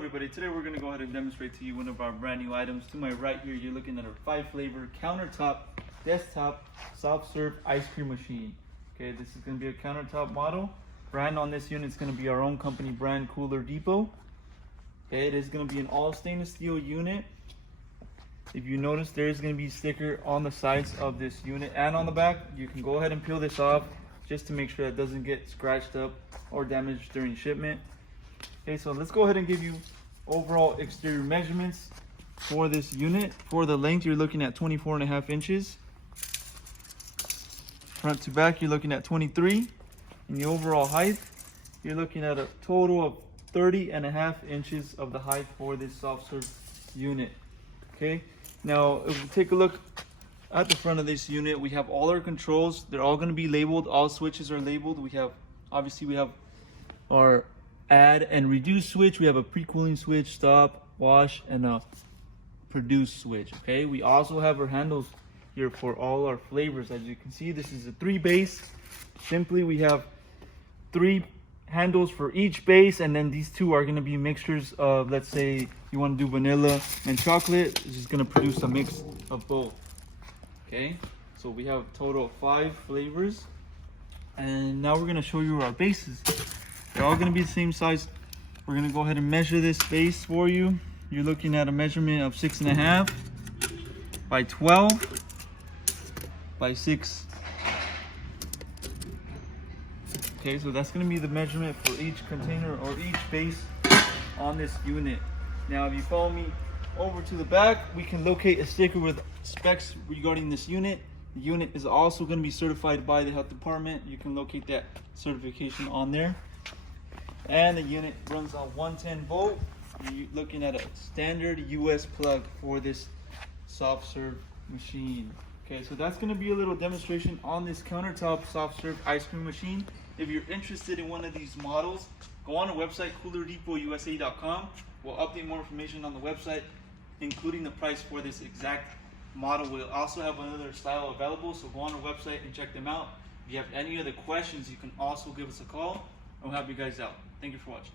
everybody, today we're going to go ahead and demonstrate to you one of our brand new items. To my right here, you're looking at a 5-flavor countertop desktop soft serve ice cream machine. Okay, this is going to be a countertop model. Brand on this unit is going to be our own company brand, Cooler Depot. Okay, it is going to be an all stainless steel unit. If you notice, there is going to be a sticker on the sides of this unit and on the back. You can go ahead and peel this off just to make sure it doesn't get scratched up or damaged during shipment. Okay, so let's go ahead and give you overall exterior measurements for this unit. For the length, you're looking at 24.5 inches. Front to back, you're looking at 23. And the overall height, you're looking at a total of 30.5 inches of the height for this soft serve unit. Okay, now if we take a look at the front of this unit, we have all our controls. They're all going to be labeled. All switches are labeled. We have our add and reduce switch. We have a pre-cooling switch, stop, wash, and a produce switch. Okay, we also have our handles here for all our flavors. As you can see, this is a 3 base. Simply, we have 3 handles for each base, and then these 2 are going to be mixtures of, let's say you want to do vanilla and chocolate. This is going to produce a mix of both. Okay, so we have a total of 5 flavors, and now we're going to show you our bases. They're all going to be the same size. We're going to go ahead and measure this base for you. You're looking at a measurement of 6.5 by 12 by 6. Okay, so that's going to be the measurement for each container or each base on this unit. Now, if you follow me over to the back, we can locate a sticker with specs regarding this unit. The unit is also going to be certified by the health department. You can locate that certification on there. And the unit runs on 110 volt. You're looking at a standard US plug for this soft serve machine. Okay, so that's going to be a little demonstration on this countertop soft serve ice cream machine. If you're interested in one of these models, go on our website, coolerdepot.usa.com. We'll update more information on the website, including the price for this exact model. We'll also have another style available, so go on our website and check them out. If you have any other questions, you can also give us a call. We'll help you guys out. Thank you for watching.